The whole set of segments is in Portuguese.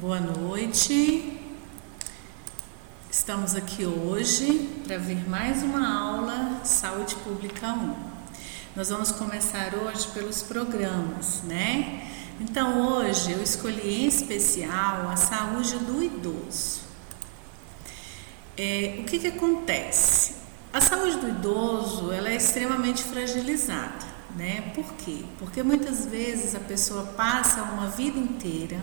Boa noite. Estamos aqui hoje para ver mais uma aula Saúde Pública 1. Nós vamos começar hoje pelos programas, né? Então hoje eu escolhi em especial a saúde do idoso. O que acontece? A saúde do idoso ela é extremamente fragilizada, né? Por quê? Porque muitas vezes a pessoa passa uma vida inteira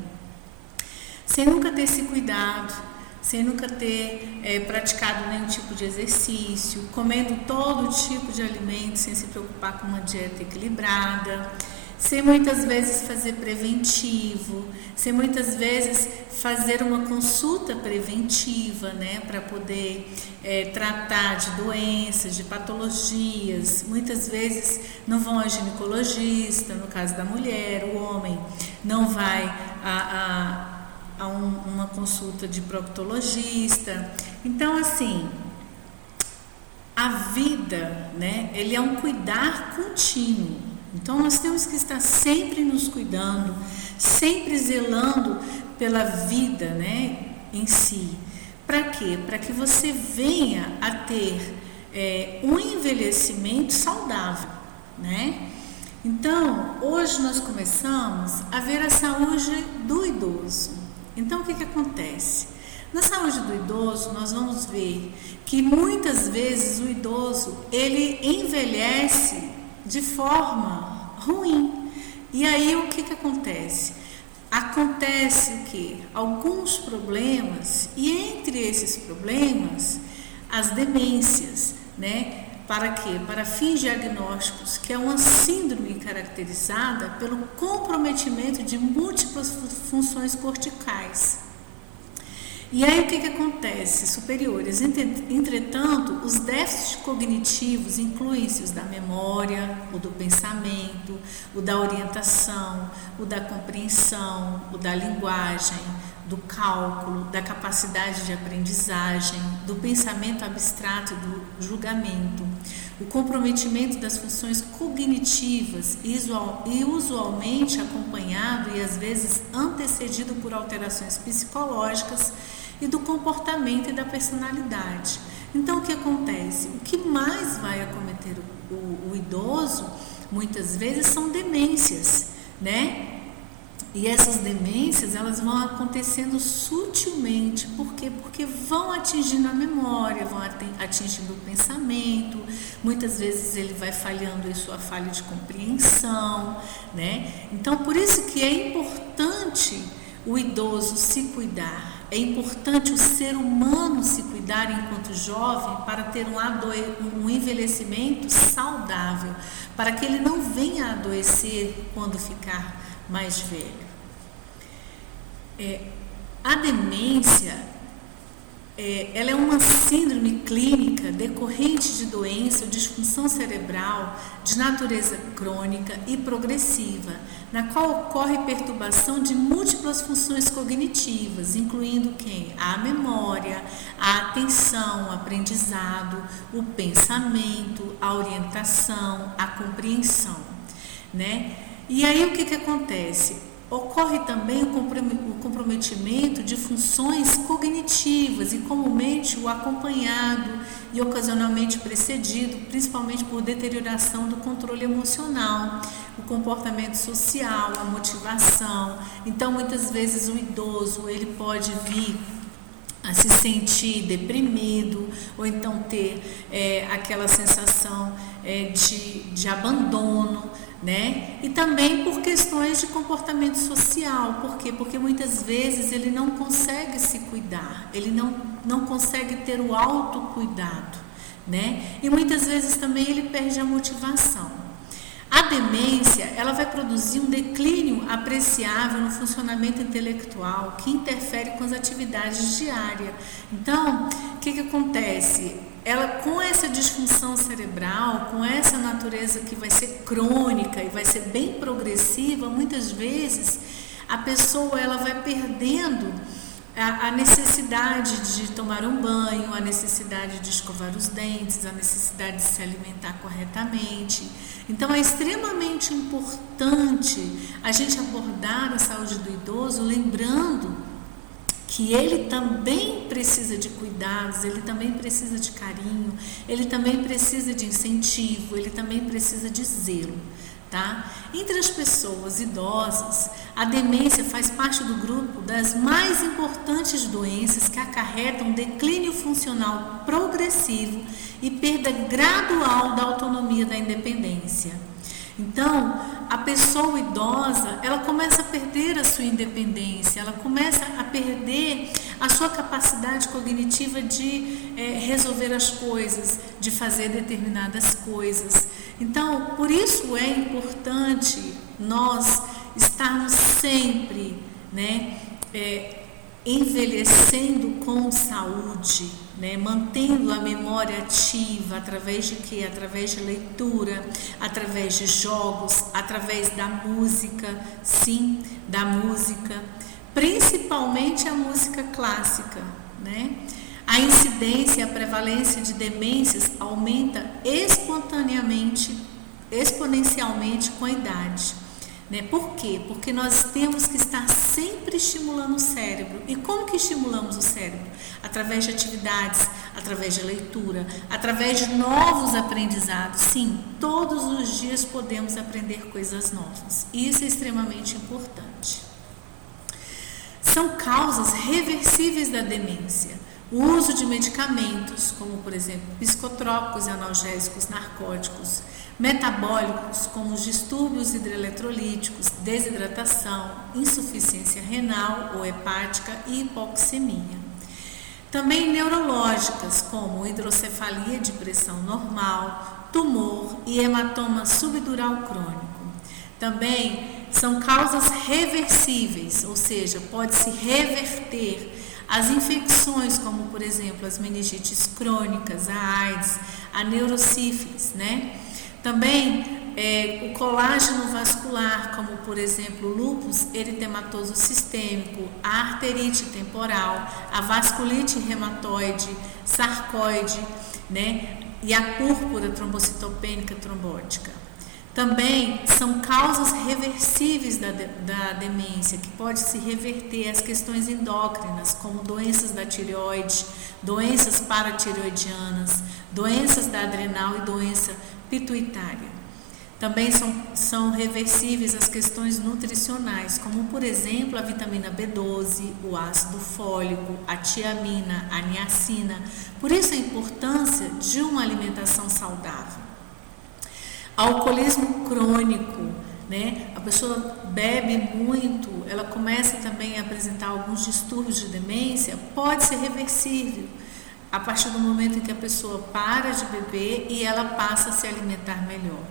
sem nunca ter se cuidado, sem nunca ter praticado nenhum tipo de exercício, comendo todo tipo de alimento sem se preocupar com uma dieta equilibrada, sem muitas vezes fazer preventivo, sem muitas vezes fazer uma consulta preventiva, né, para poder tratar de doenças, de patologias. Muitas vezes não vão a ginecologista, no caso da mulher, o homem não vai a uma consulta de proctologista. Então, assim, a vida, né, ele é um cuidar contínuo. Então, nós temos que estar sempre nos cuidando, sempre zelando pela vida, né, em si. Para quê? Para que você venha a ter um envelhecimento saudável, né? Então, hoje nós começamos a ver a saúde do idoso. Então, o que acontece? Na saúde do idoso, nós vamos ver que muitas vezes o idoso, ele envelhece de forma ruim. E aí, o que acontece? Acontece o quê? Alguns problemas, e entre esses problemas, as demências, né? Para quê? Para fins diagnósticos, que é uma síndrome caracterizada pelo comprometimento de múltiplas funções corticais. E aí o que acontece? Superiores. Entretanto, os déficits cognitivos incluem-se os da memória, o do pensamento, o da orientação, o da compreensão, o da linguagem, do cálculo, da capacidade de aprendizagem, do pensamento abstrato e do julgamento, o comprometimento das funções cognitivas e usualmente acompanhado e às vezes antecedido por alterações psicológicas e do comportamento e da personalidade. Então, o que acontece? O que mais vai acometer o idoso, muitas vezes, são demências, né? E essas demências, elas vão acontecendo sutilmente. Por quê? Porque vão atingindo a memória, vão atingindo o pensamento. Muitas vezes ele vai falhando em sua falha de compreensão, né? Então, por isso que é importante o idoso se cuidar. É importante o ser humano se cuidar enquanto jovem para ter um envelhecimento saudável, para que ele não venha a adoecer quando ficar mais velho. A demência, ela é uma síndrome clínica decorrente de doença ou disfunção cerebral de natureza crônica e progressiva, na qual ocorre perturbação de múltiplas funções cognitivas, incluindo quem? A memória, a atenção, o aprendizado, o pensamento, a orientação, a compreensão, né? E aí o que acontece? Ocorre também o comprometimento de funções cognitivas e comumente o acompanhado e ocasionalmente precedido, principalmente por deterioração do controle emocional, o comportamento social, a motivação. Então, muitas vezes o idoso ele pode vir a se sentir deprimido ou então ter aquela sensação de abandono, né? E também por questões de comportamento social. Por quê? Porque muitas vezes ele não consegue se cuidar, ele não consegue ter o autocuidado, né? E muitas vezes também ele perde a motivação. A demência, ela vai produzir um declínio apreciável no funcionamento intelectual que interfere com as atividades diárias. Então, o que acontece? Ela, com essa disfunção cerebral, com essa natureza que vai ser crônica e vai ser bem progressiva, muitas vezes a pessoa ela vai perdendo a necessidade de tomar um banho, a necessidade de escovar os dentes, a necessidade de se alimentar corretamente. Então é extremamente importante a gente abordar a saúde do idoso lembrando que ele também precisa de cuidados, ele também precisa de carinho, ele também precisa de incentivo, ele também precisa de zelo, tá? Entre as pessoas idosas, a demência faz parte do grupo das mais importantes doenças que acarretam declínio funcional progressivo e perda gradual da autonomia da independência. Então, a pessoa idosa, ela começa a perder a sua independência, ela começa a perder a sua capacidade cognitiva de resolver as coisas, de fazer determinadas coisas. Então, por isso é importante nós estarmos sempre, envelhecendo com saúde, mantendo a memória ativa através de quê? Através de leitura, através de jogos, através da música, sim, da música, principalmente a música clássica, A incidência e a prevalência de demências aumenta exponencialmente com a idade. Por quê? Porque nós temos que estar sempre estimulando o cérebro. E como que estimulamos o cérebro? Através de atividades, através de leitura, através de novos aprendizados. Sim, todos os dias podemos aprender coisas novas. Isso é extremamente importante. São causas reversíveis da demência. O uso de medicamentos, como por exemplo psicotrópicos, analgésicos, narcóticos, metabólicos, como os distúrbios hidroeletrolíticos, desidratação, insuficiência renal ou hepática e hipoxemia. Também neurológicas, como hidrocefalia de pressão normal, tumor e hematoma subdural crônico. Também são causas reversíveis, ou seja, pode-se reverter as infecções, como por exemplo as meningites crônicas, a AIDS, a neurosífilis, Também o colágeno vascular, como por exemplo o lúpus eritematoso sistêmico, a arterite temporal, a vasculite reumatoide, sarcoide, e a púrpura trombocitopênica trombótica. Também são causas reversíveis da demência, que pode se reverter as questões endócrinas, como doenças da tireoide, doenças paratireoidianas, doenças da adrenal e doença pituitária. Também são reversíveis as questões nutricionais, como por exemplo a vitamina B12, o ácido fólico, a tiamina, a niacina. Por isso a importância de uma alimentação saudável. Alcoolismo crônico, A pessoa bebe muito, ela começa também a apresentar alguns distúrbios de demência, pode ser reversível a partir do momento em que a pessoa para de beber e ela passa a se alimentar melhor.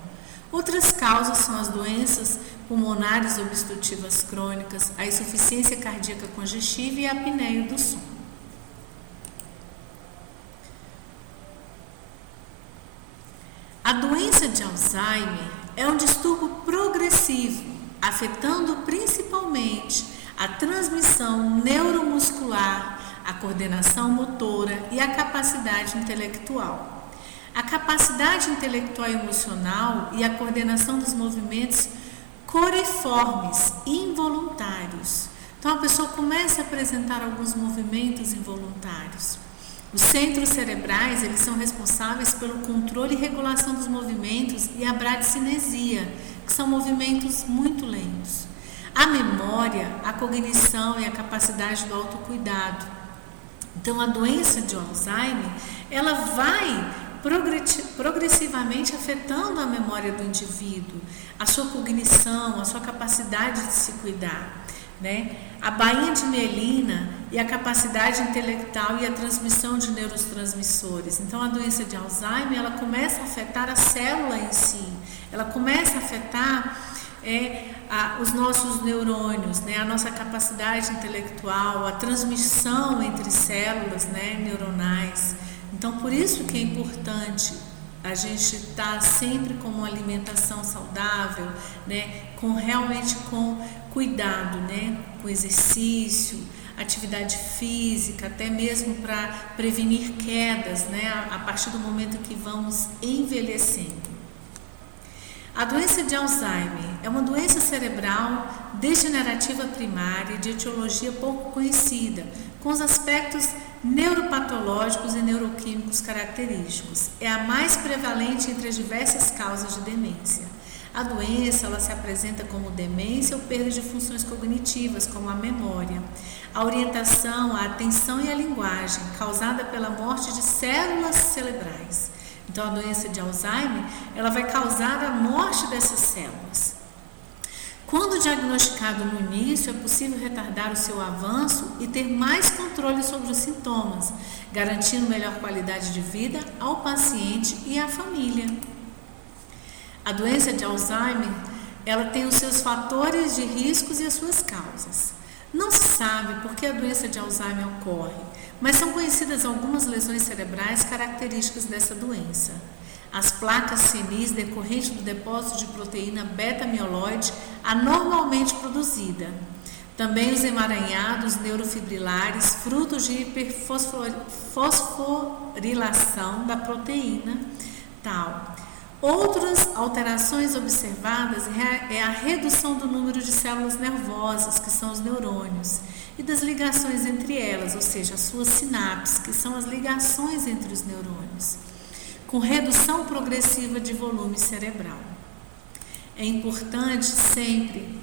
Outras causas são as doenças pulmonares obstrutivas crônicas, a insuficiência cardíaca congestiva e a apneia do sono. A doença de Alzheimer é um distúrbio progressivo, afetando principalmente a transmissão neuromuscular, a coordenação motora e a capacidade intelectual. A capacidade intelectual e emocional e a coordenação dos movimentos coriformes involuntários. Então a pessoa começa a apresentar alguns movimentos involuntários. Os centros cerebrais, eles são responsáveis pelo controle e regulação dos movimentos e a bradicinesia, que são movimentos muito lentos. A memória, a cognição e a capacidade do autocuidado. Então, a doença de Alzheimer, ela vai progressivamente afetando a memória do indivíduo, a sua cognição, a sua capacidade de se cuidar, A bainha de mielina e a capacidade intelectual e a transmissão de neurotransmissores. Então, a doença de Alzheimer, ela começa a afetar a célula em si, ela começa a afetar os nossos neurônios, a nossa capacidade intelectual, a transmissão entre células neuronais. Então, por isso que é importante a gente estar sempre com uma alimentação saudável, realmente com cuidado, com exercício, atividade física, até mesmo para prevenir quedas, a partir do momento que vamos envelhecendo. A doença de Alzheimer é uma doença cerebral degenerativa primária de etiologia pouco conhecida, com os aspectos neuropatológicos e neuroquímicos característicos. É a mais prevalente entre as diversas causas de demência. A doença ela se apresenta como demência ou perda de funções cognitivas, como a memória, a orientação, a atenção e a linguagem, causada pela morte de células cerebrais. Então, a doença de Alzheimer, ela vai causar a morte dessas células. Quando diagnosticado no início, é possível retardar o seu avanço e ter mais controle sobre os sintomas, garantindo melhor qualidade de vida ao paciente e à família. A doença de Alzheimer, ela tem os seus fatores de riscos e as suas causas. Não se sabe por que a doença de Alzheimer ocorre, mas são conhecidas algumas lesões cerebrais características dessa doença. As placas senis decorrentes do depósito de proteína beta-amiloide anormalmente produzida. Também os emaranhados neurofibrilares, frutos de hiperfosforilação da proteína tal. Outras alterações observadas é a redução do número de células nervosas, que são os neurônios, e das ligações entre elas, ou seja, as suas sinapses, que são as ligações entre os neurônios, com redução progressiva de volume cerebral. É importante sempre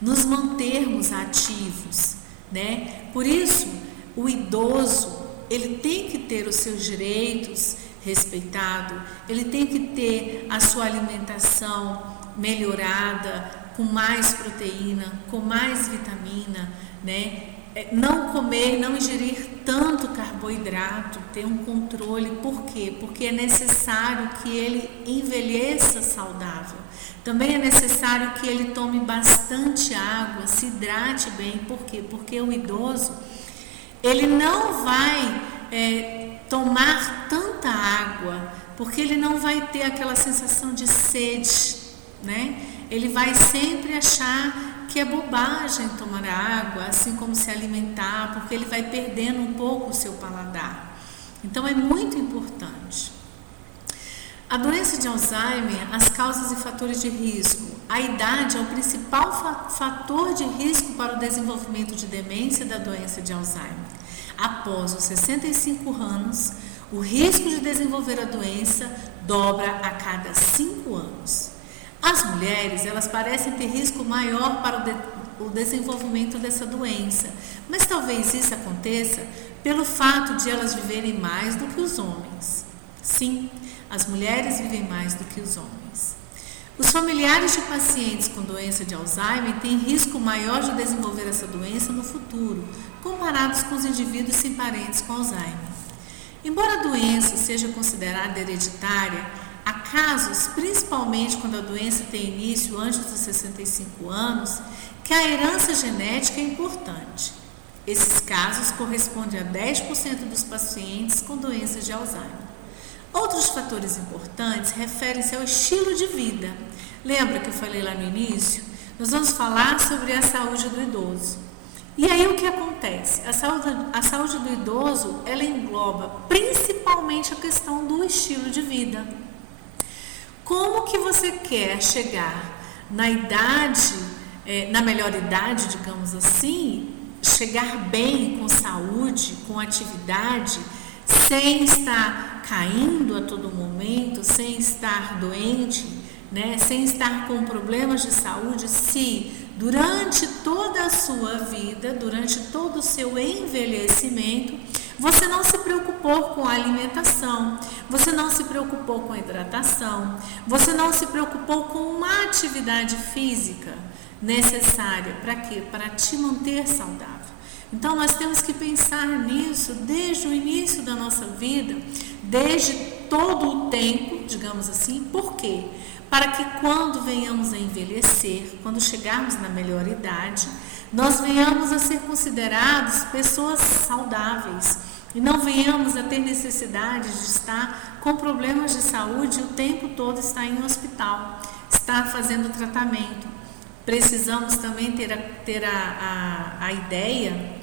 nos mantermos ativos, né? Por isso, o idoso, ele tem que ter os seus direitos respeitado, ele tem que ter a sua alimentação melhorada, com mais proteína, com mais vitamina, né? Não comer, não ingerir tanto carboidrato, ter um controle. Por quê? Porque é necessário que ele envelheça saudável. Também é necessário que ele tome bastante água, se hidrate bem. Por quê? Porque o idoso, ele não vai tomar tanta água, porque ele não vai ter aquela sensação de sede, né? Ele vai sempre achar que é bobagem tomar água, assim como se alimentar, porque ele vai perdendo um pouco o seu paladar. Então, é muito importante. A doença de Alzheimer, as causas e fatores de risco. A idade é o principal fator de risco para o desenvolvimento de demência da doença de Alzheimer. Após os 65 anos, o risco de desenvolver a doença dobra a cada 5 anos. As mulheres, elas parecem ter risco maior para o desenvolvimento dessa doença, mas talvez isso aconteça pelo fato de elas viverem mais do que os homens. Sim, as mulheres vivem mais do que os homens. Os familiares de pacientes com doença de Alzheimer têm risco maior de desenvolver essa doença no futuro, comparados com os indivíduos sem parentes com Alzheimer. Embora a doença seja considerada hereditária, há casos, principalmente quando a doença tem início antes dos 65 anos, que a herança genética é importante. Esses casos correspondem a 10% dos pacientes com doença de Alzheimer. Outros fatores importantes referem-se ao estilo de vida. Lembra que eu falei lá no início? Nós vamos falar sobre a saúde do idoso. E aí o que acontece? A saúde do idoso, ela engloba principalmente a questão do estilo de vida. Como que você quer chegar na idade, na melhor idade, digamos assim, chegar bem com saúde, com atividade, sem estar caindo a todo momento, sem estar doente, né? Sem estar com problemas de saúde, se durante toda a sua vida, durante todo o seu envelhecimento, você não se preocupou com a alimentação, você não se preocupou com a hidratação, você não se preocupou com uma atividade física necessária para quê? Para te manter saudável. Então, nós temos que pensar nisso desde o início da nossa vida, desde todo o tempo, digamos assim. Por quê? Para que quando venhamos a envelhecer, quando chegarmos na melhor idade, nós venhamos a ser considerados pessoas saudáveis e não venhamos a ter necessidade de estar com problemas de saúde e o tempo todo estar em hospital, estar fazendo tratamento. Precisamos também ter a ideia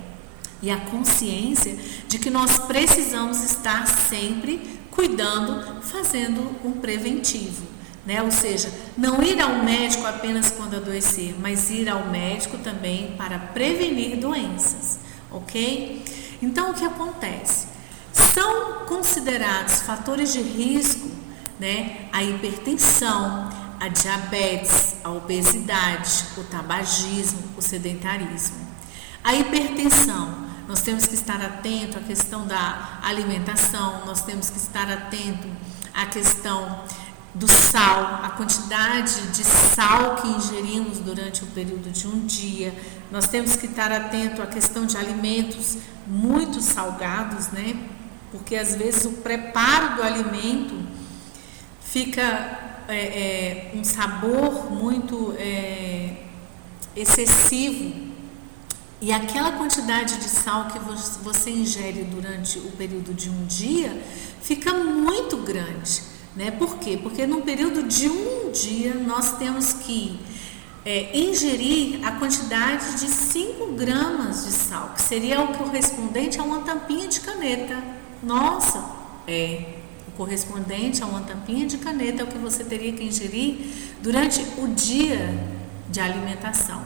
e a consciência de que nós precisamos estar sempre cuidando, fazendo um preventivo, né? Ou seja, não ir ao médico apenas quando adoecer, mas ir ao médico também para prevenir doenças, ok? Então, o que acontece? São considerados fatores de risco, né, a hipertensão, a diabetes, a obesidade, o tabagismo, o sedentarismo. A hipertensão, nós temos que estar atento à questão da alimentação, nós temos que estar atento à questão do sal, a quantidade de sal que ingerimos durante o período de um dia. Nós temos que estar atento à questão de alimentos muito salgados, né? Porque às vezes o preparo do alimento fica um sabor muito excessivo, e aquela quantidade de sal que você ingere durante o período de um dia fica muito grande, né? Por quê? Porque no período de um dia nós temos que ingerir a quantidade de 5 gramas de sal, que seria o correspondente a uma tampinha de caneta. Nossa, o correspondente a uma tampinha de caneta é o que você teria que ingerir durante o dia de alimentação.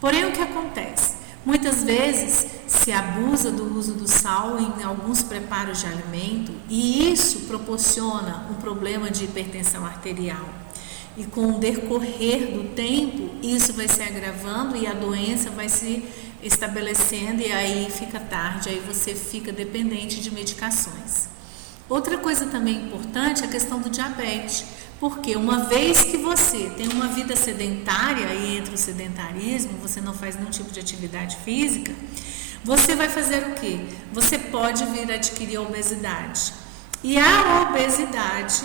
Porém, o que acontece? Muitas vezes se abusa do uso do sal em alguns preparos de alimento, e isso proporciona um problema de hipertensão arterial. E com o decorrer do tempo, isso vai se agravando e a doença vai se estabelecendo, e aí fica tarde, aí você fica dependente de medicações. Outra coisa também importante é a questão do diabetes, porque uma vez que você tem uma vida sedentária, e entra o sedentarismo, você não faz nenhum tipo de atividade física, você vai fazer o quê? Você pode vir a adquirir obesidade. E a obesidade,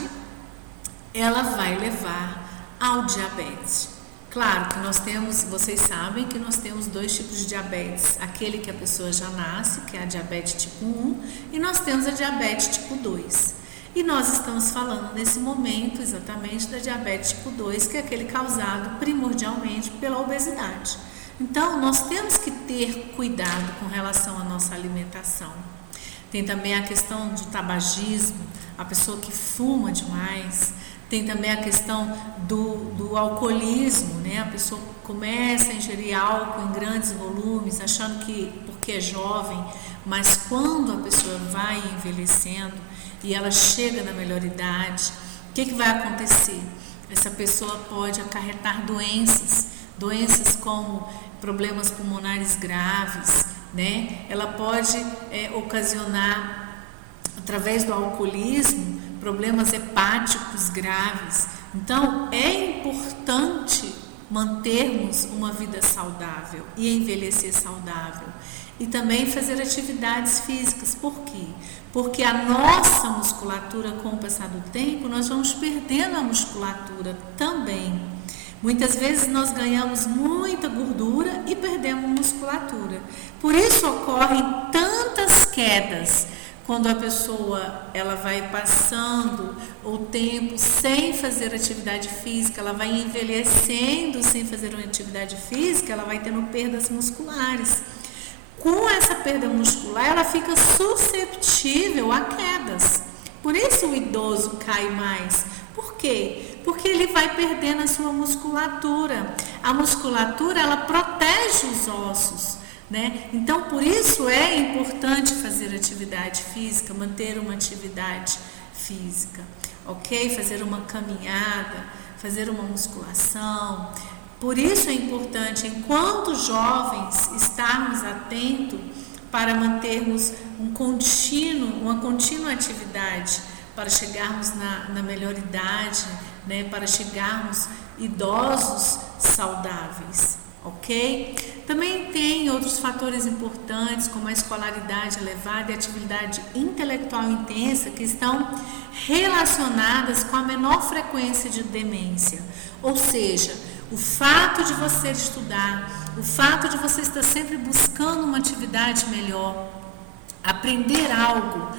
ela vai levar ao diabetes. Claro que nós temos, vocês sabem que nós temos 2 tipos de diabetes, aquele que a pessoa já nasce, que é a diabetes tipo 1, e nós temos a diabetes tipo 2. E nós estamos falando nesse momento exatamente da diabetes tipo 2, que é aquele causado primordialmente pela obesidade. Então, nós temos que ter cuidado com relação à nossa alimentação. Tem também a questão do tabagismo, a pessoa que fuma demais. Tem também a questão do alcoolismo, né? A pessoa começa a ingerir álcool em grandes volumes, achando que porque é jovem, mas quando a pessoa vai envelhecendo e ela chega na melhor idade, o que vai acontecer? Essa pessoa pode acarretar doenças como problemas pulmonares graves, né? Ela pode ocasionar, através do alcoolismo, problemas hepáticos graves. Então, é importante mantermos uma vida saudável e envelhecer saudável. E também fazer atividades físicas. Por quê? Porque a nossa musculatura, com o passar do tempo, nós vamos perdendo a musculatura também. Muitas vezes nós ganhamos muita gordura e perdemos musculatura. Por isso ocorrem tantas quedas. Quando a pessoa ela vai passando o tempo sem fazer atividade física, ela vai envelhecendo sem fazer uma atividade física, ela vai tendo perdas musculares. Com essa perda muscular, ela fica suscetível a quedas. Por isso o idoso cai mais. Por quê? Porque ele vai perdendo a sua musculatura. A musculatura, ela protege os ossos, né? Então, por isso é importante fazer atividade física, manter uma atividade física, ok? Fazer uma caminhada, fazer uma musculação. Por isso é importante, enquanto jovens, estarmos atentos para mantermos uma contínua atividade, para chegarmos na melhor idade, né? Para chegarmos idosos saudáveis, ok? Também tem outros fatores importantes, como a escolaridade elevada e a atividade intelectual intensa, que estão relacionadas com a menor frequência de demência. Ou seja, o fato de você estudar, o fato de você estar sempre buscando uma atividade melhor, aprender algo,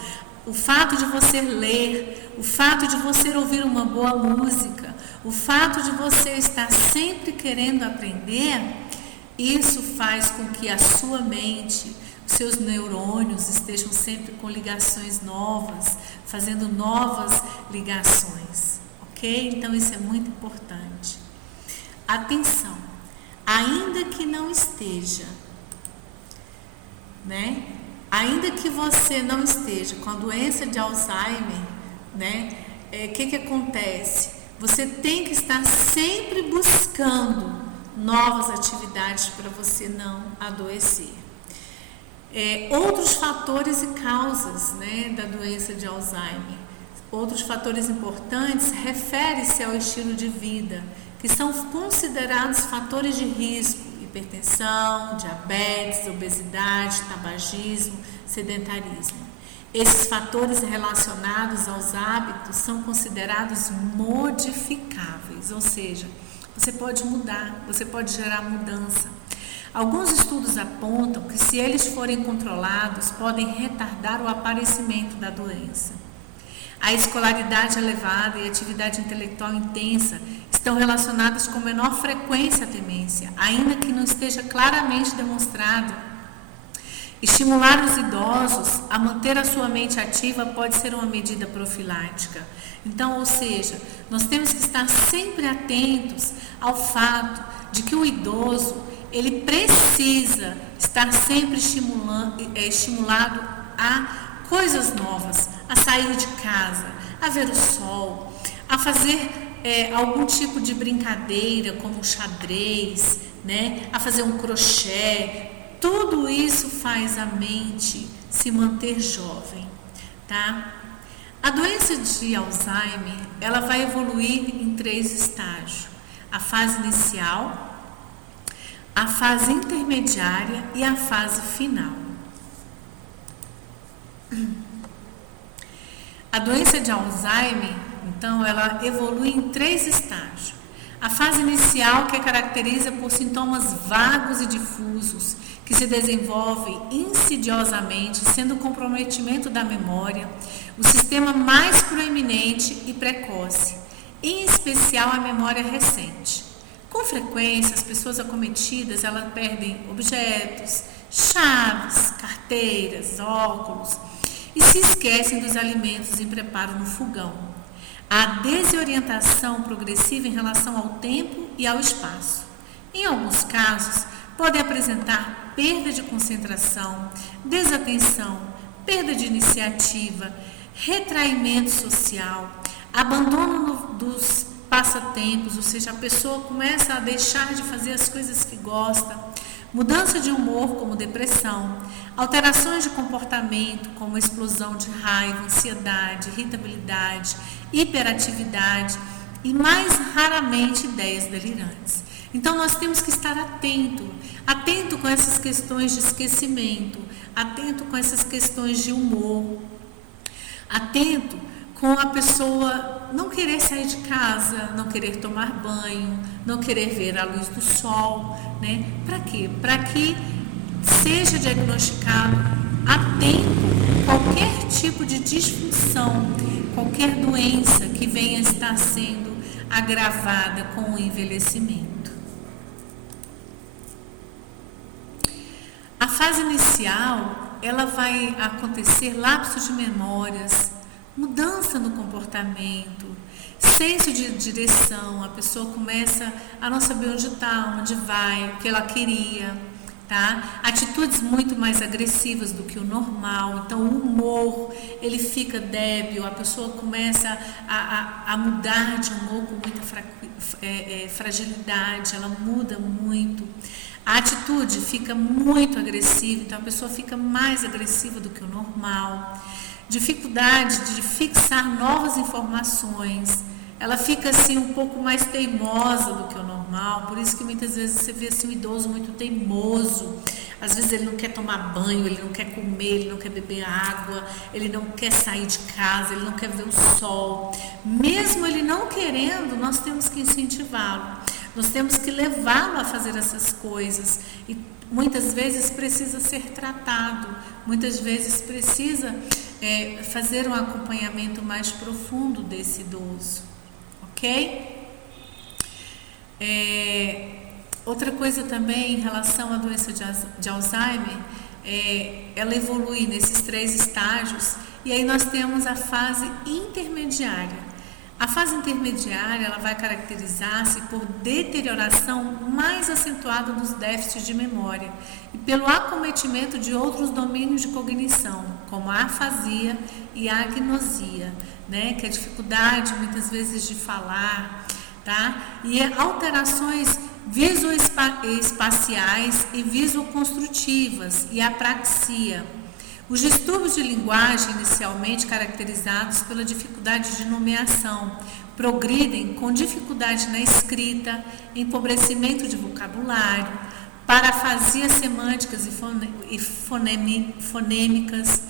o fato de você ler, o fato de você ouvir uma boa música, o fato de você estar sempre querendo aprender, isso faz com que a sua mente, os seus neurônios estejam sempre com ligações novas, fazendo novas ligações, ok? ok? Então isso é muito importante. Atenção, ainda que não esteja, né? Ainda que você não esteja com a doença de Alzheimer, né? Que acontece? Você tem que estar sempre buscando novas atividades para você não adoecer. Outros fatores e causas, né, da doença de Alzheimer. Outros fatores importantes referem-se ao estilo de vida, que são considerados fatores de risco: hipertensão, diabetes, obesidade, tabagismo, sedentarismo. Esses fatores relacionados aos hábitos são considerados modificáveis, ou seja, você pode mudar, você pode gerar mudança. Alguns estudos apontam que, se eles forem controlados, podem retardar o aparecimento da doença. A escolaridade elevada e a atividade intelectual intensa estão relacionadas com menor frequência à demência, ainda que não esteja claramente demonstrado. Estimular os idosos a manter a sua mente ativa pode ser uma medida profilática. Então, ou seja, nós temos que estar sempre atentos ao fato de que o idoso, ele precisa estar sempre estimulado a coisas novas, a sair de casa, a ver o sol, a fazer algum tipo de brincadeira, como xadrez, né? A fazer um crochê. Tudo isso faz a mente se manter jovem, tá? A doença de Alzheimer, ela vai evoluir em 3 estágios: a fase inicial, a fase intermediária e a fase final. A doença de Alzheimer, então, ela evolui em 3 estágios. A fase inicial, que caracteriza por sintomas vagos e difusos, que se desenvolve insidiosamente, sendo o comprometimento da memória o sistema mais proeminente e precoce, em especial a memória recente. Com frequência, as pessoas acometidas, elas perdem objetos, chaves, carteiras, óculos, e se esquecem dos alimentos em preparo no fogão. Há desorientação progressiva em relação ao tempo e ao espaço. Em alguns casos, podem apresentar perda de concentração, desatenção, perda de iniciativa, retraimento social, abandono dos passatempos, ou seja, a pessoa começa a deixar de fazer as coisas que gosta, mudança de humor, como depressão, alterações de comportamento, como explosão de raiva, ansiedade, irritabilidade, hiperatividade e, mais raramente, ideias delirantes. Então, nós temos que estar atento com essas questões de esquecimento, atento com essas questões de humor, atento com a pessoa não querer sair de casa, não querer tomar banho, não querer ver a luz do sol, né? Para quê? Para que seja diagnosticado a tempo qualquer tipo de disfunção, qualquer doença que venha estar sendo agravada com o envelhecimento. A fase inicial, ela vai acontecer lapsos de memórias, mudança no comportamento, senso de direção. A pessoa começa a não saber onde está, onde vai, o que ela queria, tá? Atitudes muito mais agressivas do que o normal. Então, o humor, ele fica débil, a pessoa começa a mudar de humor com muita fragilidade, ela muda muito. A atitude fica muito agressiva, então a pessoa fica mais agressiva do que o normal. Dificuldade de fixar novas informações, ela fica assim um pouco mais teimosa do que o normal, por isso que muitas vezes você vê assim um idoso muito teimoso. Às vezes ele não quer tomar banho, ele não quer comer, ele não quer beber água, ele não quer sair de casa, ele não quer ver o sol. Mesmo ele não querendo, nós temos que incentivá-lo. Nós temos que levá-lo a fazer essas coisas e muitas vezes precisa ser tratado, muitas vezes precisa fazer um acompanhamento mais profundo desse idoso, ok? Outra coisa também em relação à doença de Alzheimer, ela evolui nesses 3 estágios e aí nós temos a fase intermediária. A fase intermediária ela vai caracterizar-se por deterioração mais acentuada dos déficits de memória e pelo acometimento de outros domínios de cognição, como a afasia e a agnosia, né? Que é a dificuldade muitas vezes de falar, tá? E alterações visoespaciais e visoconstrutivas e apraxia. Os distúrbios de linguagem, inicialmente caracterizados pela dificuldade de nomeação, progridem com dificuldade na escrita, empobrecimento de vocabulário, parafasias semânticas e fonêmicas,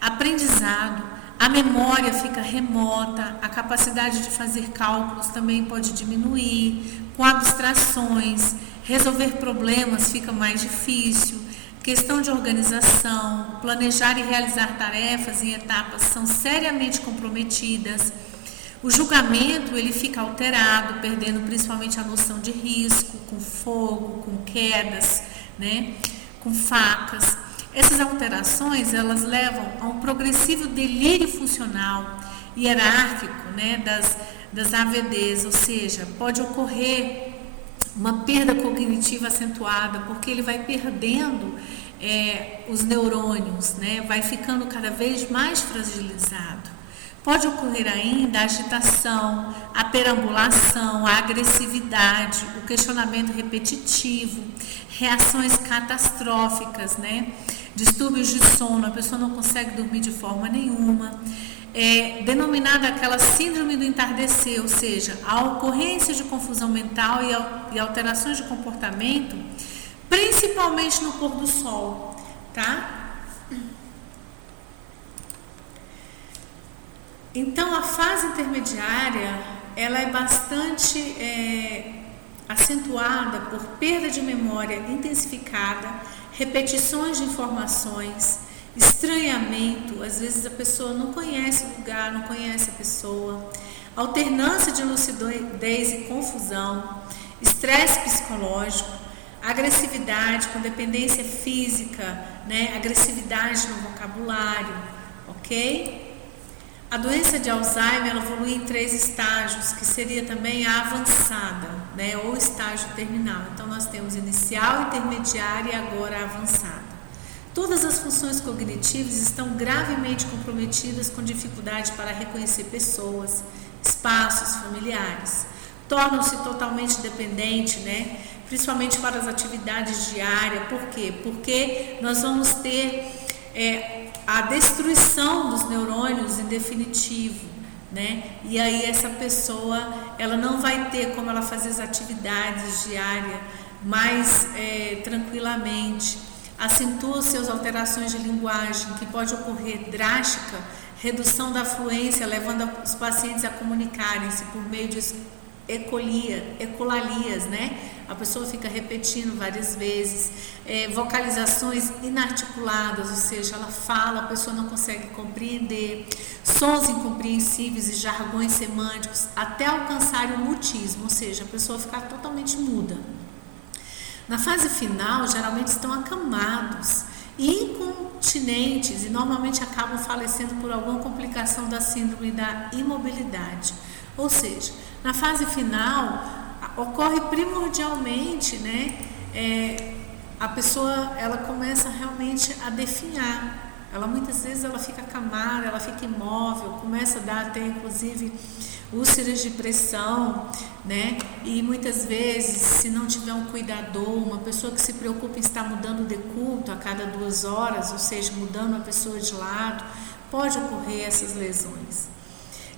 aprendizado, a memória fica remota, a capacidade de fazer cálculos também pode diminuir, com abstrações, resolver problemas fica mais difícil. Questão de organização, planejar e realizar tarefas em etapas são seriamente comprometidas. O julgamento ele fica alterado, perdendo principalmente a noção de risco, com fogo, com quedas, né, com facas. Essas alterações elas levam a um progressivo delírio funcional hierárquico, né, das AVDs, ou seja, pode ocorrer uma perda cognitiva acentuada, porque ele vai perdendo os neurônios, né? Vai ficando cada vez mais fragilizado. Pode ocorrer ainda a agitação, a perambulação, a agressividade, o questionamento repetitivo, reações catastróficas, né? Distúrbios de sono, a pessoa não consegue dormir de forma nenhuma. Denominada aquela síndrome do entardecer, ou seja, a ocorrência de confusão mental e alterações de comportamento, principalmente no pôr do sol, tá? Então, a fase intermediária, ela é bastante acentuada por perda de memória intensificada, repetições de informações, estranhamento, às vezes a pessoa não conhece o lugar, não conhece a pessoa, alternância de lucidez e confusão, estresse psicológico, agressividade com dependência física, né? Agressividade no vocabulário, ok? A doença de Alzheimer ela evolui em 3 estágios, que seria também a avançada, né? Ou estágio terminal. Então nós temos inicial, intermediária e agora a avançada. Todas as funções cognitivas estão gravemente comprometidas com dificuldade para reconhecer pessoas, espaços familiares. Tornam-se totalmente dependentes, né? Principalmente para as atividades diárias. Por quê? Porque nós vamos ter a destruição dos neurônios em definitivo, né? E aí essa pessoa, ela não vai ter como ela fazer as atividades diárias mais tranquilamente. Acentua suas alterações de linguagem, que pode ocorrer drástica, redução da fluência, levando os pacientes a comunicarem-se por meio de ecolalias, né? A pessoa fica repetindo várias vezes, vocalizações inarticuladas, ou seja, ela fala, a pessoa não consegue compreender, sons incompreensíveis e jargões semânticos, até alcançar o mutismo, ou seja, a pessoa ficar totalmente muda. Na fase final, geralmente estão acamados, incontinentes e normalmente acabam falecendo por alguma complicação da síndrome da imobilidade. Ou seja, na fase final, ocorre primordialmente, né, a pessoa ela começa realmente a definhar. Ela muitas vezes ela fica acamada, ela fica imóvel, começa a dar até inclusive úlceras de pressão, né? E muitas vezes, se não tiver um cuidador, uma pessoa que se preocupa em estar mudando o decúbito a cada 2 horas, ou seja, mudando a pessoa de lado, pode ocorrer essas lesões.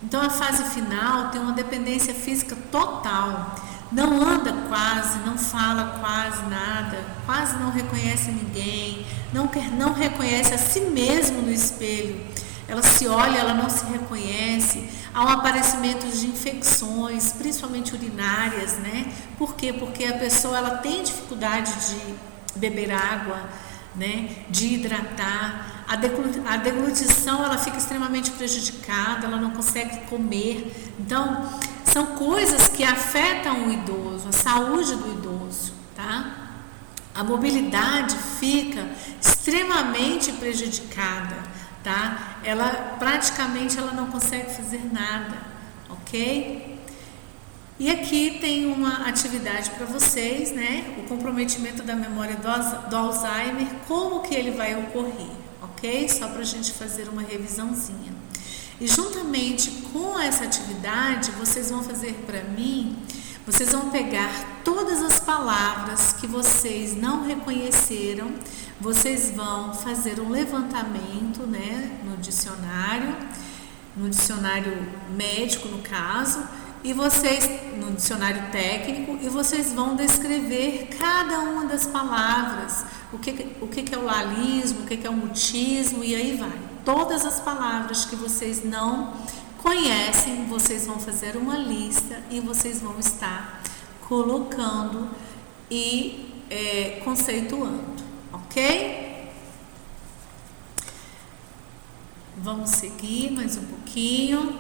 Então a fase final tem uma dependência física total, não anda quase, não fala quase nada, quase não reconhece ninguém, não reconhece a si mesmo no espelho, ela se olha, ela não se reconhece, há um aparecimento de infecções, principalmente urinárias, né? Por quê? Porque a pessoa ela tem dificuldade de beber água, né? De hidratar, a deglutição ela fica extremamente prejudicada, ela não consegue comer. Então, são coisas que afetam o idoso, a saúde do idoso, tá? A mobilidade fica extremamente prejudicada, tá? Ela praticamente ela não consegue fazer nada, ok? ok? E aqui tem uma atividade para vocês, né? O comprometimento da memória do Alzheimer, como que ele vai ocorrer, ok? Só para a gente fazer uma revisãozinha. E juntamente com essa atividade, vocês vão fazer para mim, vocês vão pegar todas as palavras que vocês não reconheceram, vocês vão fazer um levantamento, né, no dicionário médico no caso, e vocês, no dicionário técnico, e vocês vão descrever cada uma das palavras, o que é o lalismo, o que é o mutismo, e aí vai. Todas as palavras que vocês não conhecem, vocês vão fazer uma lista e vocês vão estar colocando e conceituando, ok? Vamos seguir mais um pouquinho.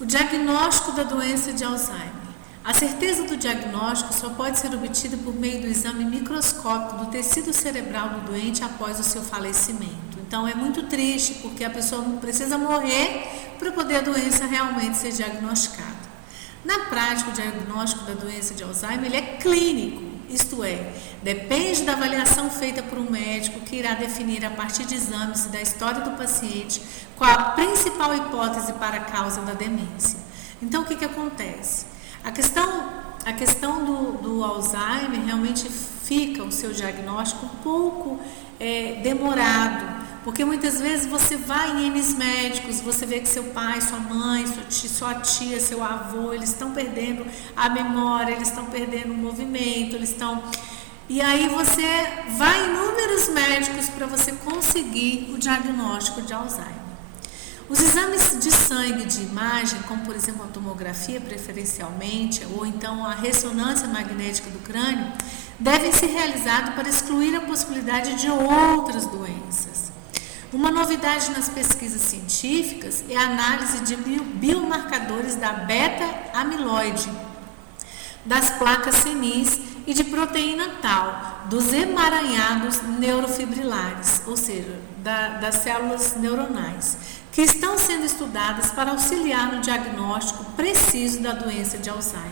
O diagnóstico da doença de Alzheimer. A certeza do diagnóstico só pode ser obtida por meio do exame microscópico do tecido cerebral do doente após o seu falecimento. Então é muito triste, porque a pessoa não precisa morrer para poder a doença realmente ser diagnosticada. Na prática, o diagnóstico da doença de Alzheimer ele é clínico, isto é, depende da avaliação feita por um médico que irá definir a partir de exames e da história do paciente qual a principal hipótese para a causa da demência. Então, o que acontece? A questão do Alzheimer realmente fica o seu diagnóstico um pouco demorado, porque muitas vezes você vai em N médicos, você vê que seu pai, sua mãe, sua tia, seu avô, eles estão perdendo a memória, eles estão perdendo o movimento, E aí você vai em inúmeros médicos para você conseguir o diagnóstico de Alzheimer. Os exames de sangue e de imagem, como por exemplo a tomografia preferencialmente, ou então a ressonância magnética do crânio, devem ser realizados para excluir a possibilidade de outras doenças. Uma novidade nas pesquisas científicas é a análise de biomarcadores da beta-amiloide, das placas senis e de proteína tau, dos emaranhados neurofibrilares, ou seja, das células neuronais, que estão sendo estudadas para auxiliar no diagnóstico preciso da doença de Alzheimer.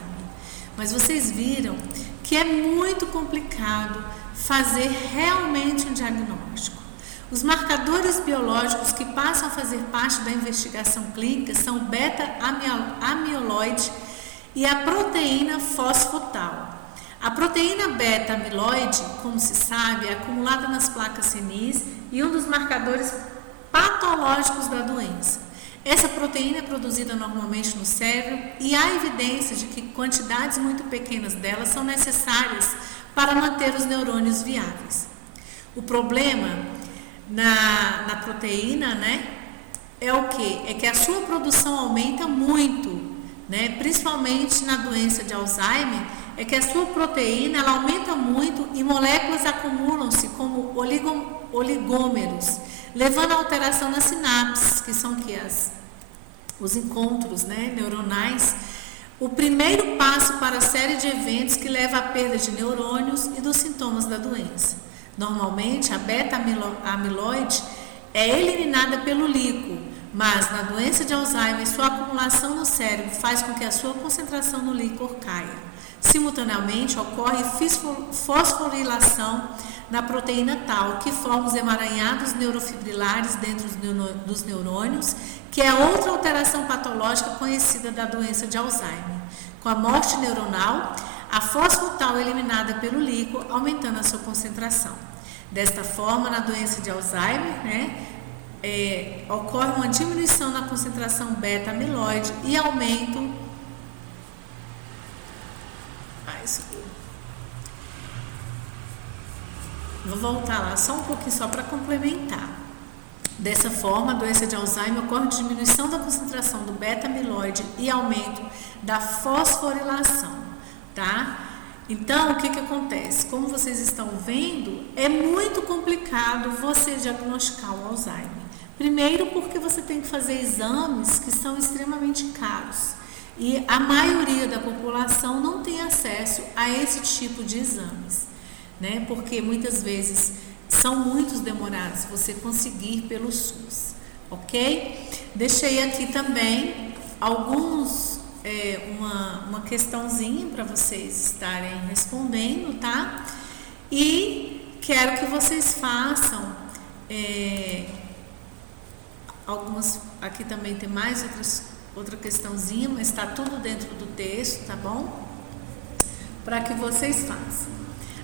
Mas vocês viram que é muito complicado fazer realmente um diagnóstico. Os marcadores biológicos que passam a fazer parte da investigação clínica são o beta-amiloide e a proteína fosfotal. A proteína beta-amiloide, como se sabe, é acumulada nas placas senis e um dos marcadores patológicos da doença. Essa proteína é produzida normalmente no cérebro e há evidência de que quantidades muito pequenas dela são necessárias para manter os neurônios viáveis. O problema na proteína, né, é o quê? É que a sua produção aumenta muito, né? Principalmente na doença de Alzheimer, é que a sua proteína ela aumenta muito e moléculas acumulam-se como oligômeros, levando a alteração nas sinapses, que são os encontros, né, neuronais. O primeiro passo para a série de eventos que leva à perda de neurônios e dos sintomas da doença. Normalmente, a beta-amiloide é eliminada pelo líquido, mas na doença de Alzheimer, sua acumulação no cérebro faz com que a sua concentração no líquor caia. Simultaneamente, ocorre fosforilação na proteína tau, que forma os emaranhados neurofibrilares dentro dos neurônios, que é outra alteração patológica conhecida da doença de Alzheimer. Com a morte neuronal, a fosfotal é eliminada pelo líquido, aumentando a sua concentração. Desta forma, na doença de Alzheimer, né, ocorre uma diminuição na concentração beta-amiloide e aumento. Vou voltar lá só um pouquinho só para complementar. Dessa forma, a doença de Alzheimer ocorre diminuição da concentração do beta-amiloide e aumento da fosforilação, tá? Então, o que acontece? Como vocês estão vendo, é muito complicado você diagnosticar o Alzheimer. Primeiro, porque você tem que fazer exames que são extremamente caros. E a maioria da população não tem acesso a esse tipo de exames, né? Porque muitas vezes são muito demorados você conseguir pelo SUS, ok? Deixei aqui também uma questãozinha para vocês estarem respondendo, tá? E quero que vocês façam algumas, aqui também tem mais outra questãozinha, mas está tudo dentro do texto, tá bom? Para que vocês façam.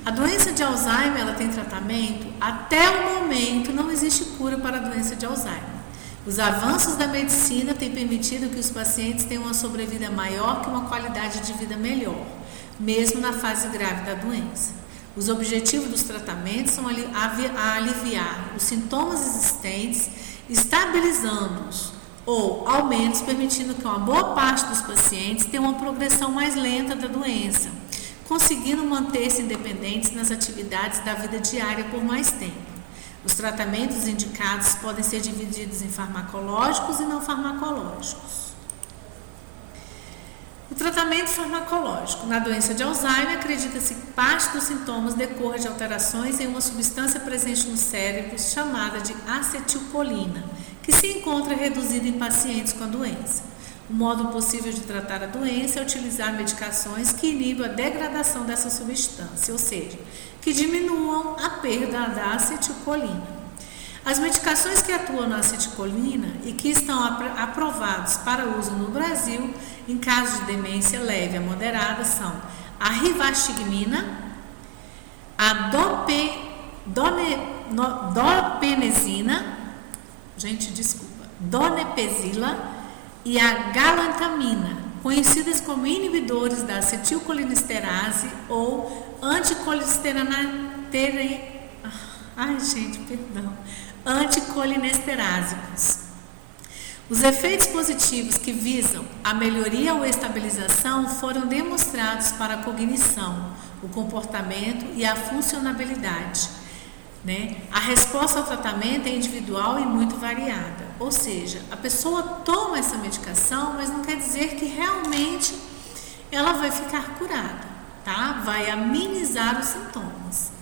A doença de Alzheimer, ela tem tratamento? Até o momento não existe cura para a doença de Alzheimer. Os avanços da medicina têm permitido que os pacientes tenham uma sobrevida maior que uma qualidade de vida melhor, mesmo na fase grave da doença. Os objetivos dos tratamentos são aliviar os sintomas existentes, estabilizando-os, ou, ao menos, permitindo que uma boa parte dos pacientes tenha uma progressão mais lenta da doença, conseguindo manter-se independentes nas atividades da vida diária por mais tempo. Os tratamentos indicados podem ser divididos em farmacológicos e não farmacológicos. O tratamento farmacológico. Na doença de Alzheimer, acredita-se que parte dos sintomas decorra de alterações em uma substância presente no cérebro chamada de acetilcolina, que se encontra reduzida em pacientes com a doença. O modo possível de tratar a doença é utilizar medicações que inibam a degradação dessa substância, ou seja, que diminuam a perda da acetilcolina. As medicações que atuam na acetilcolina e que estão aprovadas para uso no Brasil, em casos de demência leve a moderada, são a rivastigmina, a donepezila e a galantamina, conhecidas como inibidores da acetilcolinesterase ou anticolinesterásicos. Os efeitos positivos que visam a melhoria ou estabilização foram demonstrados para a cognição, o comportamento e a funcionalidade. A resposta ao tratamento é individual e muito variada, ou seja, a pessoa toma essa medicação, mas não quer dizer que realmente ela vai ficar curada, tá? Vai amenizar os sintomas,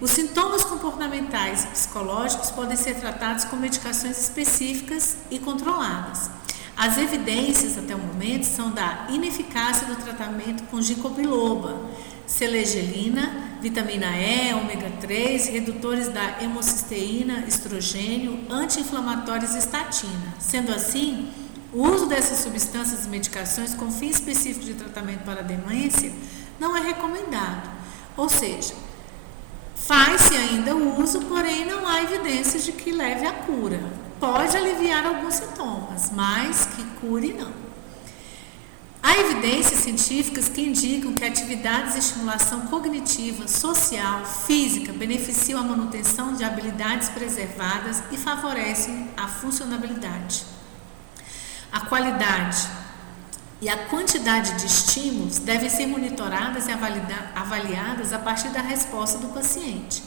Os sintomas comportamentais e psicológicos podem ser tratados com medicações específicas e controladas. As evidências até o momento são da ineficácia do tratamento com ginkgo biloba, selegelina, vitamina E, ômega 3, redutores da hemocisteína, estrogênio, anti-inflamatórios e estatina. Sendo assim, o uso dessas substâncias e medicações com fim específico de tratamento para a demência não é recomendado. Ou seja, faz-se ainda o uso, porém não há evidências de que leve à cura. Pode aliviar alguns sintomas, mas que cure não. Há evidências científicas que indicam que atividades de estimulação cognitiva, social, física beneficiam a manutenção de habilidades preservadas e favorecem a funcionalidade. A qualidade e a quantidade de estímulos devem ser monitoradas e avaliadas a partir da resposta do paciente.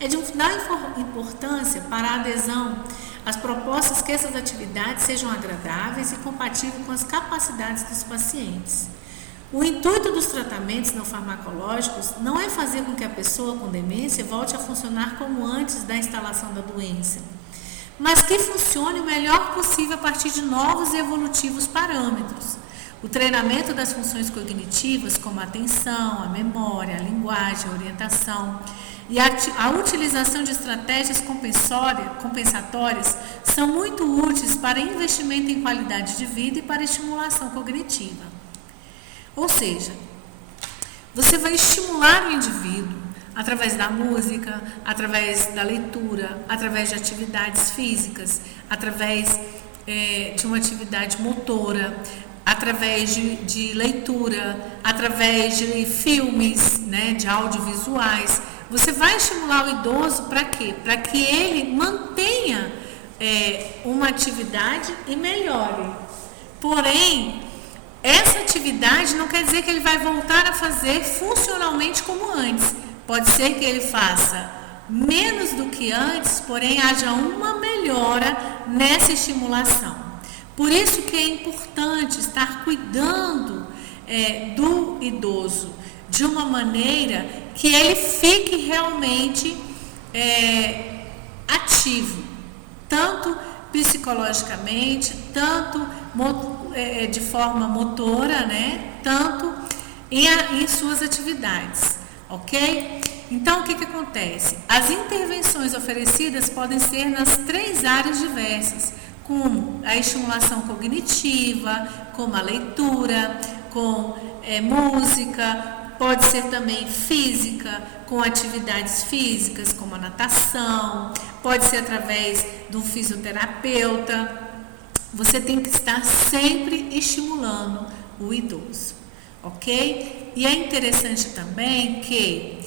É de fundamental importância para a adesão às propostas que essas atividades sejam agradáveis e compatíveis com as capacidades dos pacientes. O intuito dos tratamentos não farmacológicos não é fazer com que a pessoa com demência volte a funcionar como antes da instalação da doença, mas que funcione o melhor possível a partir de novos e evolutivos parâmetros. O treinamento das funções cognitivas, como a atenção, a memória, a linguagem, a orientação e a utilização de estratégias compensatórias são muito úteis para investimento em qualidade de vida e para estimulação cognitiva. Ou seja, você vai estimular o indivíduo através da música, através da leitura, através de atividades físicas, através de uma atividade motora, através de leitura, através de filmes, de audiovisuais. Você vai estimular o idoso para quê? Para que ele mantenha uma atividade e melhore. Porém, essa atividade não quer dizer que ele vai voltar a fazer funcionalmente como antes. Pode ser que ele faça menos do que antes, porém haja uma melhora nessa estimulação. Por isso que é importante estar cuidando do idoso de uma maneira que ele fique realmente ativo, tanto psicologicamente, tanto de forma motora, né? Tanto em suas atividades, ok? Então, o que acontece? As intervenções oferecidas podem ser nas 3 áreas diversas, como a estimulação cognitiva, como a leitura, com música, pode ser também física, com atividades físicas, como a natação, pode ser através do fisioterapeuta. Você tem que estar sempre estimulando o idoso, ok? E é interessante também que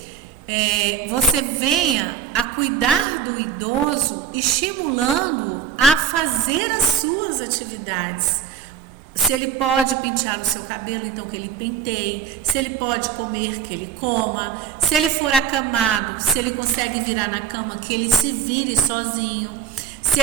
você venha a cuidar do idoso, estimulando-o a fazer as suas atividades. Se ele pode pentear o seu cabelo, então que ele penteie. Se ele pode comer, que ele coma. Se ele for acamado, se ele consegue virar na cama, que ele se vire sozinho. Se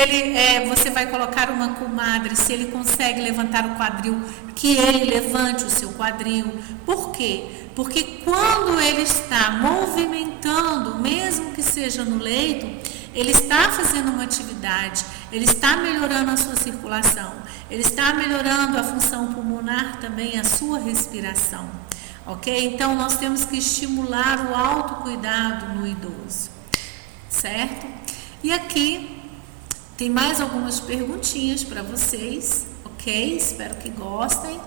você vai colocar uma comadre, se ele consegue levantar o quadril, que ele levante o seu quadril. Por quê? Porque quando ele está movimentando, mesmo que seja no leito, ele está fazendo uma atividade, ele está melhorando a sua circulação, ele está melhorando a função pulmonar também, a sua respiração, ok? Então, nós temos que estimular o autocuidado no idoso, certo? E aqui tem mais algumas perguntinhas para vocês, ok? Espero que gostem,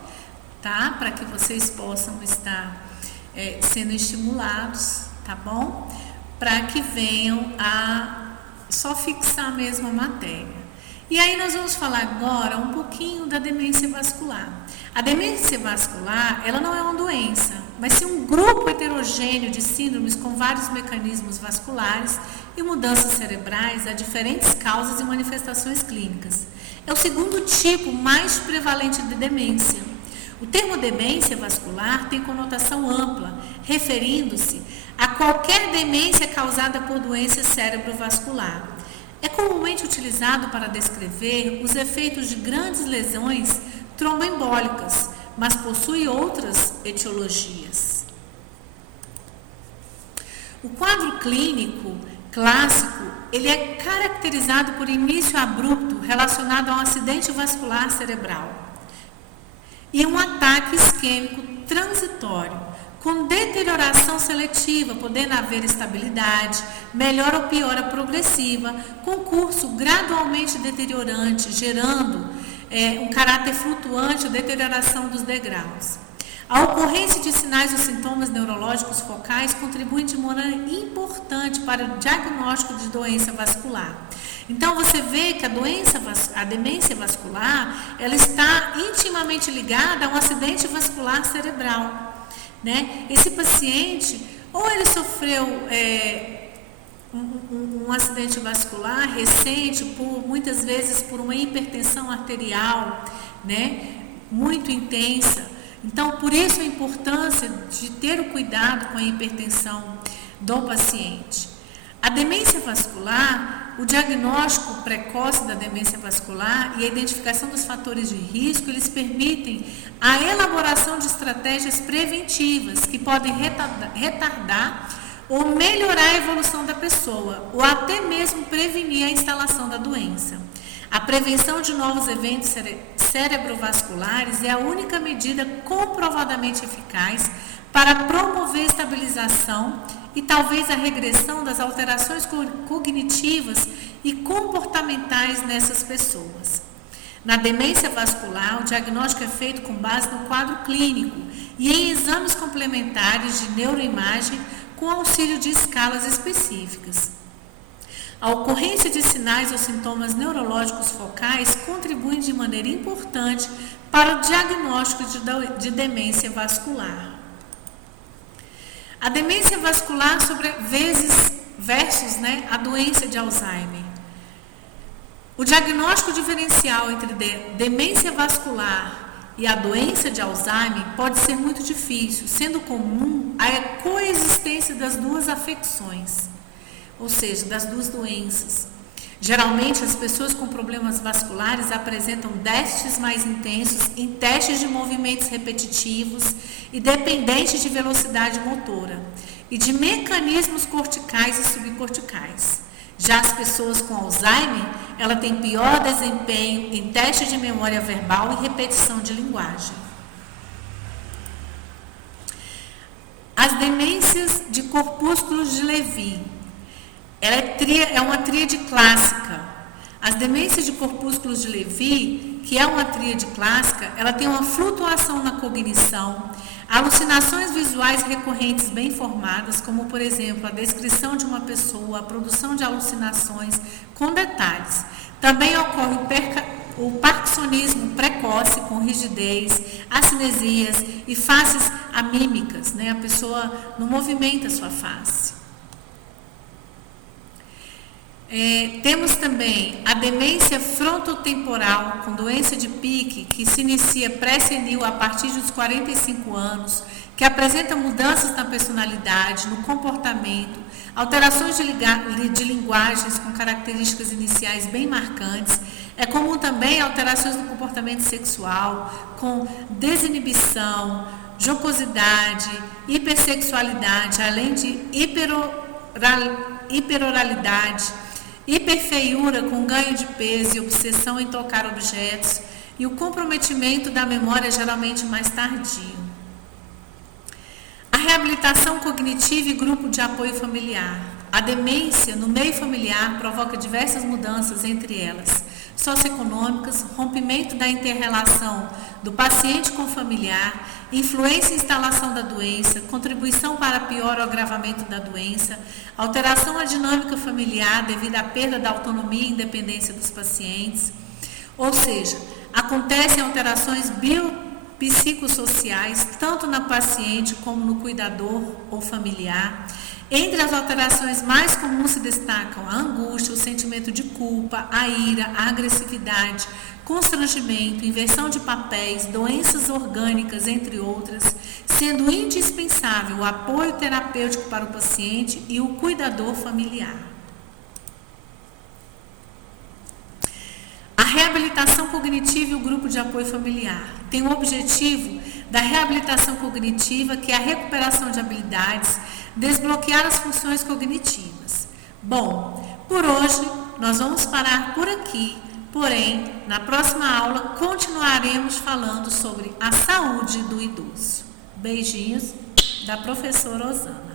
tá? Para que vocês possam estar sendo estimulados, tá bom? Para que venham a só fixar mesmo a matéria. E aí nós vamos falar agora um pouquinho da demência vascular. A demência vascular, ela não é uma doença, mas sim um grupo heterogêneo de síndromes com vários mecanismos vasculares e mudanças cerebrais a diferentes causas e manifestações clínicas. É o segundo tipo mais prevalente de demência. O termo demência vascular tem conotação ampla, referindo-se a qualquer demência causada por doença cerebrovascular. É comumente utilizado para descrever os efeitos de grandes lesões tromboembólicas, mas possui outras etiologias. O quadro clínico clássico, ele é caracterizado por início abrupto relacionado a um acidente vascular cerebral e um ataque isquêmico transitório, com deterioração seletiva, podendo haver estabilidade, melhora ou piora progressiva, com curso gradualmente deteriorante, gerando um caráter flutuante, deterioração dos degraus. A ocorrência de sinais ou sintomas neurológicos focais contribui de maneira importante para o diagnóstico de doença vascular. Então, você vê que a demência vascular, ela está intimamente ligada a um acidente vascular cerebral. Né? Esse paciente, ou ele sofreu um acidente vascular recente, muitas vezes por uma hipertensão arterial, né? Muito intensa. Então, por isso a importância de ter o cuidado com a hipertensão do paciente. A demência vascular, o diagnóstico precoce da demência vascular e a identificação dos fatores de risco, eles permitem a elaboração de estratégias preventivas que podem retardar ou melhorar a evolução da pessoa, ou até mesmo prevenir a instalação da doença. A prevenção de novos eventos cerebrovasculares é a única medida comprovadamente eficaz para promover a estabilização e talvez a regressão das alterações cognitivas e comportamentais nessas pessoas. Na demência vascular, o diagnóstico é feito com base no quadro clínico e em exames complementares de neuroimagem com auxílio de escalas específicas. A ocorrência de sinais ou sintomas neurológicos focais contribui de maneira importante para o diagnóstico de demência vascular. A demência vascular versus a doença de Alzheimer. O diagnóstico diferencial entre demência vascular e a doença de Alzheimer pode ser muito difícil, sendo comum a coexistência das duas afecções, ou seja, das duas doenças. Geralmente, as pessoas com problemas vasculares apresentam déficits mais intensos em testes de movimentos repetitivos e dependentes de velocidade motora e de mecanismos corticais e subcorticais, Já as pessoas com Alzheimer, ela tem pior desempenho em teste de memória verbal e repetição de linguagem. As demências de corpúsculos de Lewy. Ela é uma tríade clássica. As demências de corpúsculos de Lewy, que é uma tríade clássica, ela tem uma flutuação na cognição, alucinações visuais recorrentes bem formadas, como, por exemplo, a descrição de uma pessoa, a produção de alucinações com detalhes. Também ocorre o parkinsonismo precoce, com rigidez, acinesias e faces amímicas, né? A pessoa não movimenta a sua face. Temos também a demência frontotemporal, com doença de Pick, que se inicia pré-senil a partir dos 45 anos, que apresenta mudanças na personalidade, no comportamento, alterações de linguagens com características iniciais bem marcantes. É comum também alterações no comportamento sexual, com desinibição, jocosidade, hipersexualidade, além de hiperoralidade, hiperfeiura com ganho de peso e obsessão em tocar objetos, e o comprometimento da memória geralmente mais tardio. A reabilitação cognitiva e grupo de apoio familiar. A demência no meio familiar provoca diversas mudanças, entre elas socioeconômicas, rompimento da inter-relação do paciente com o familiar, influência e instalação da doença, contribuição para pior ou agravamento da doença, alteração à dinâmica familiar devido à perda da autonomia e independência dos pacientes. Ou seja, acontecem alterações biopsicossociais, tanto na paciente como no cuidador ou familiar. Entre as alterações mais comuns se destacam a angústia, o sentimento de culpa, a ira, a agressividade, constrangimento, inversão de papéis, doenças orgânicas, entre outras, sendo indispensável o apoio terapêutico para o paciente e o cuidador familiar. A reabilitação cognitiva e o grupo de apoio familiar tem o objetivo da reabilitação cognitiva, que é a recuperação de habilidades, desbloquear as funções cognitivas. Bom, por hoje nós vamos parar por aqui, porém, na próxima aula continuaremos falando sobre a saúde do idoso. Beijinhos da professora Osana.